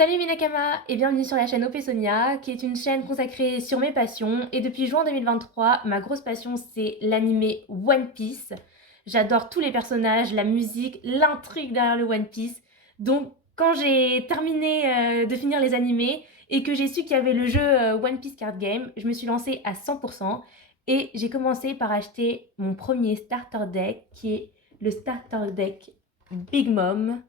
Salut mes Nakama et bienvenue sur la chaîne OP Sonia, qui est une chaîne consacrée sur mes passions. Et depuis juin 2023, ma grosse passion c'est l'animé One Piece. J'adore tous les personnages, la musique, l'intrigue derrière le One Piece. Donc quand j'ai terminé de finir les animés et que j'ai su qu'il y avait le jeu One Piece Card Game, je me suis lancée à 100% et j'ai commencé par acheter mon premier starter deck qui est le starter deck Big Mom.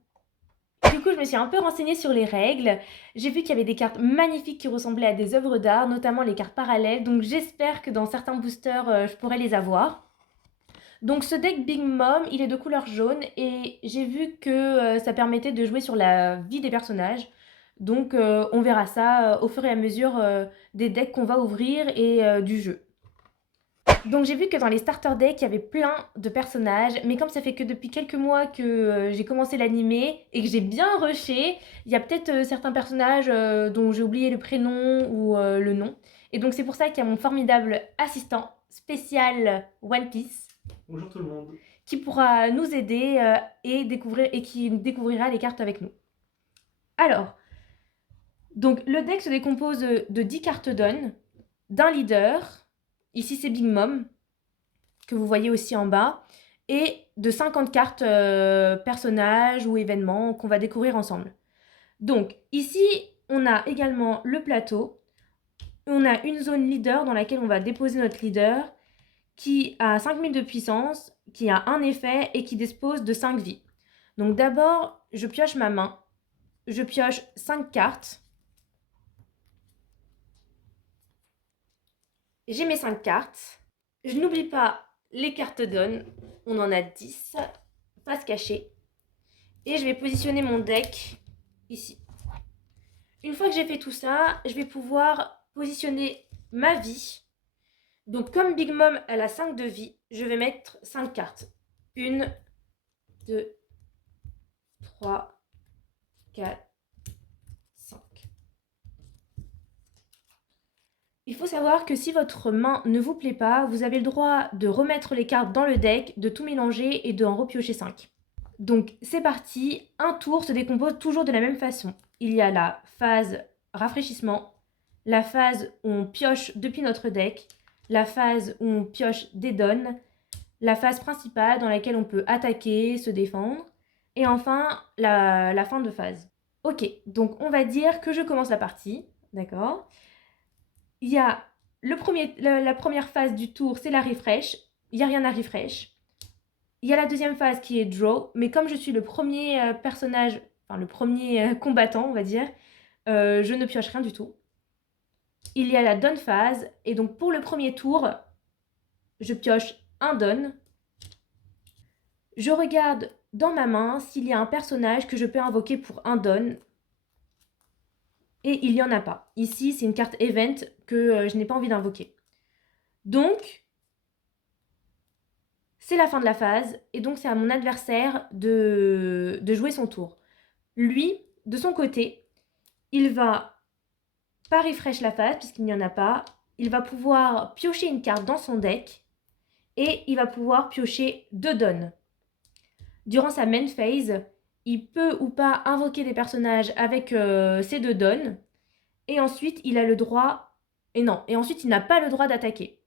Du coup, je me suis un peu renseignée sur les règles. J'ai vu qu'il y avait des cartes magnifiques qui ressemblaient à des œuvres d'art, notamment les cartes parallèles. Donc j'espère que dans certains boosters, je pourrai les avoir. Donc ce deck Big Mom, il est de couleur jaune et j'ai vu que ça permettait de jouer sur la vie des personnages. Donc on verra ça au fur et à mesure des decks qu'on va ouvrir et du jeu. Donc j'ai vu que dans les starter decks, il y avait plein de personnages, mais comme ça fait que depuis quelques mois que j'ai commencé l'animé et que j'ai bien rushé, il y a peut-être certains personnages dont j'ai oublié le prénom ou le nom. Et donc c'est pour ça qu'il y a mon formidable assistant spécial One Piece Bonjour tout le monde. qui pourra nous aider et qui découvrira les cartes avec nous. Alors, donc le deck se décompose de 10 cartes d'on, d'un leader, ici c'est Big Mom, que vous voyez aussi en bas, et de 50 cartes personnages ou événements qu'on va découvrir ensemble. Donc ici, on a également le plateau. On a une zone leader dans laquelle on va déposer notre leader qui a 5000 de puissance, qui a un effet et qui dispose de 5 vies. Donc d'abord, je pioche ma main. Je pioche 5 cartes. J'ai mes 5 cartes. Je n'oublie pas les cartes d'on. On en a 10. Face cachée. Et je vais positionner mon deck ici. Une fois que j'ai fait tout ça, je vais pouvoir positionner ma vie. Donc comme Big Mom, elle a 5 de vie, je vais mettre 5 cartes. 1, 2, 3, 4, 5. Il faut savoir que si votre main ne vous plaît pas, vous avez le droit de remettre les cartes dans le deck, de tout mélanger et d'en repiocher 5. Donc c'est parti, un tour se décompose toujours de la même façon. Il y a la phase rafraîchissement, la phase où on pioche depuis notre deck, la phase où on pioche des dons, la phase principale dans laquelle on peut attaquer, se défendre, et enfin la fin de phase. Ok, donc on va dire que je commence la partie, d'accord. Il y a la première phase du tour, c'est la refresh, il n'y a rien à refresh. Il y a la deuxième phase qui est draw, mais comme je suis le premier personnage, enfin le premier combattant, on va dire, je ne pioche rien du tout. Il y a la don phase, et donc pour le premier tour, je pioche un don. Je regarde dans ma main s'il y a un personnage que je peux invoquer pour un don, et il n'y en a pas. Ici, c'est une carte event que je n'ai pas envie d'invoquer. Donc, c'est la fin de la phase, et donc c'est à mon adversaire de jouer son tour. Lui, de son côté, il va pas refresh la phase puisqu'il n'y en a pas. Il va pouvoir piocher une carte dans son deck et il va pouvoir piocher 2 dons. Durant sa main phase, il peut ou pas invoquer des personnages avec ces 2 dons. Et ensuite, il a le droit... Et non, et ensuite, il n'a pas le droit d'attaquer.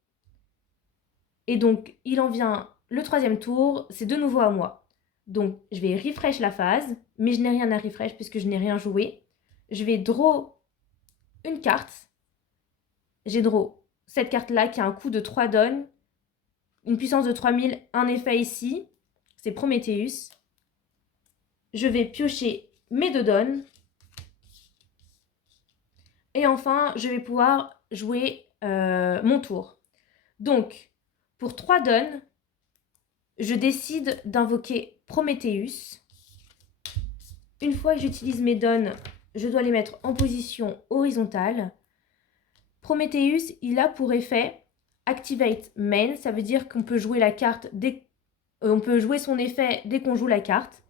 Et donc, il en vient le troisième tour, c'est de nouveau à moi. Donc, je vais refresh la phase, mais je n'ai rien à refresh puisque je n'ai rien joué. Je vais draw une carte. J'ai draw cette carte-là qui a un coût de 3 dons, une puissance de 3000, un effet ici, c'est Prometheus. Je vais piocher mes 2 dons. Et enfin, je vais pouvoir jouer mon tour. Donc, pour 3 dons, je décide d'invoquer Prometheus. Une fois que j'utilise mes dons, je dois les mettre en position horizontale. Prometheus, il a pour effet Activate Main, ça veut dire qu'on peut jouer la carte on peut jouer son effet dès qu'on joue la carte.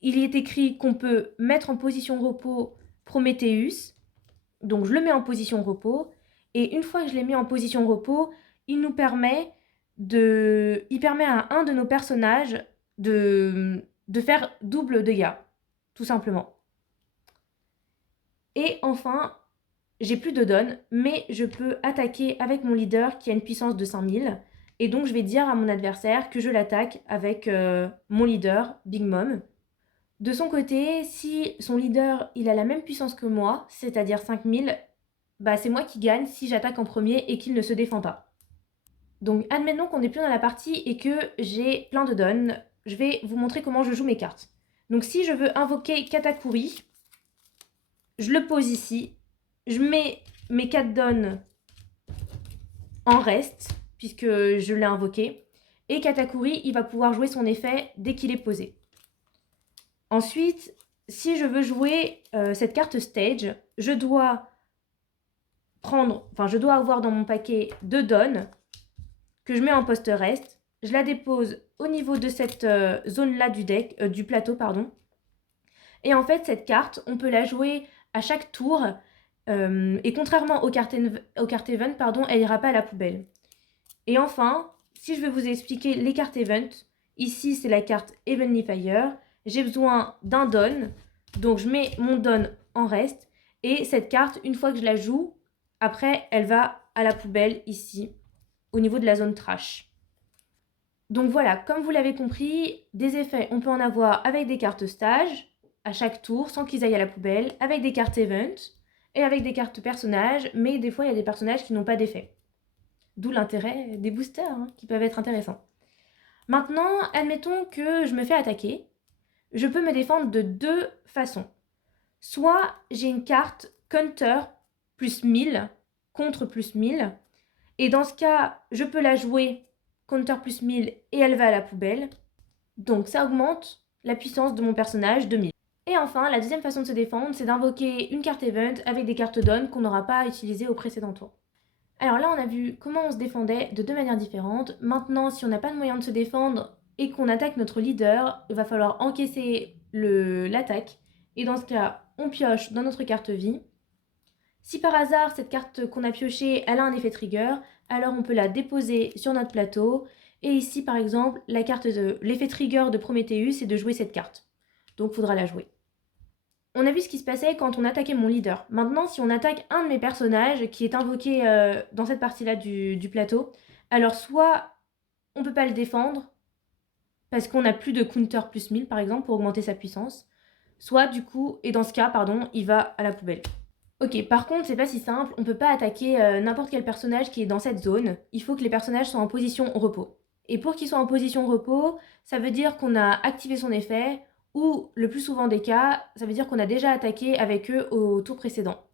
Il y est écrit qu'on peut mettre en position repos Prometheus, donc je le mets en position repos, et une fois que je l'ai mis en position repos, il permet à un de nos personnages de faire double dégâts, tout simplement. Et enfin, j'ai plus de donne, mais je peux attaquer avec mon leader qui a une puissance de 5000. Et donc je vais dire à mon adversaire que je l'attaque avec mon leader, Big Mom. De son côté, si son leader il a la même puissance que moi, c'est-à-dire 5000, bah c'est moi qui gagne si j'attaque en premier et qu'il ne se défend pas. Donc admettons qu'on n'est plus dans la partie et que j'ai plein de donnes. Je vais vous montrer comment je joue mes cartes. Donc si je veux invoquer Katakuri, je le pose ici. Je mets mes 4 donnes en reste, puisque je l'ai invoqué. Et Katakuri, il va pouvoir jouer son effet dès qu'il est posé. Ensuite, si je veux jouer cette carte Stage, je dois avoir dans mon paquet 2 donnes que je mets en poste reste. Je la dépose au niveau de cette zone-là du plateau, pardon. Et en fait, cette carte, on peut la jouer à chaque tour. Et contrairement aux cartes event, pardon, elle ira pas à la poubelle. Et enfin, si je veux vous expliquer les cartes event, ici c'est la carte Heavenly Fire. J'ai besoin d'un don, donc je mets mon don en reste. Et cette carte, une fois que je la joue, après elle va à la poubelle ici, au niveau de la zone trash. Donc voilà, comme vous l'avez compris, des effets, on peut en avoir avec des cartes stage à chaque tour sans qu'ils aillent à la poubelle, avec des cartes event et avec des cartes personnages, mais des fois il y a des personnages qui n'ont pas d'effet. D'où l'intérêt des boosters hein, qui peuvent être intéressants. Maintenant, admettons que je me fais attaquer. Je peux me défendre de 2 façons. Soit j'ai une carte counter plus 1000 contre plus 1000. Et dans ce cas, je peux la jouer counter plus 1000 et elle va à la poubelle. Donc ça augmente la puissance de mon personnage de 1000. Et enfin, la deuxième façon de se défendre, c'est d'invoquer une carte event avec des cartes don qu'on n'aura pas utilisées au précédent tour. Alors là, on a vu comment on se défendait de 2 manières différentes. Maintenant, si on n'a pas de moyen de se défendre et qu'on attaque notre leader, il va falloir encaisser l'attaque. Et dans ce cas, on pioche dans notre carte vie. Si par hasard, cette carte qu'on a piochée, elle a un effet trigger, alors on peut la déposer sur notre plateau. Et ici, par exemple, l'effet trigger de Prometheus, c'est de jouer cette carte. Donc, il faudra la jouer. On a vu ce qui se passait quand on attaquait mon leader. Maintenant, si on attaque un de mes personnages qui est invoqué dans cette partie-là du plateau, alors soit on ne peut pas le défendre, parce qu'on n'a plus de counter plus 1000 par exemple pour augmenter sa puissance, soit du coup, et dans ce cas, pardon, il va à la poubelle. Ok, par contre, c'est pas si simple, on peut pas attaquer n'importe quel personnage qui est dans cette zone, il faut que les personnages soient en position repos. Et pour qu'ils soient en position repos, ça veut dire qu'on a activé son effet, ou le plus souvent des cas, ça veut dire qu'on a déjà attaqué avec eux au tour précédent.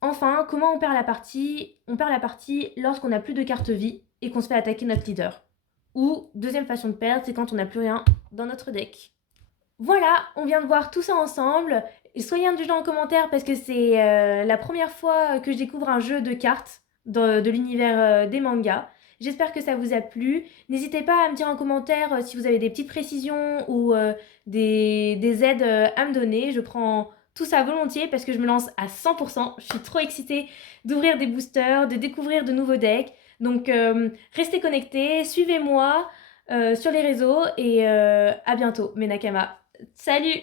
Enfin, comment on perd la partie? On perd la partie lorsqu'on n'a plus de carte vie et qu'on se fait attaquer notre leader. Ou, deuxième façon de perdre, c'est quand on n'a plus rien dans notre deck. Voilà, on vient de voir tout ça ensemble. Soyez indulgents en commentaire parce que c'est la première fois que je découvre un jeu de cartes de l'univers des mangas. J'espère que ça vous a plu. N'hésitez pas à me dire en commentaire si vous avez des petites précisions ou des aides à me donner. Je prends tout ça volontiers parce que je me lance à 100%. Je suis trop excitée d'ouvrir des boosters, de découvrir de nouveaux decks. Donc restez connectés, suivez-moi sur les réseaux et à bientôt mes Nakama. Salut!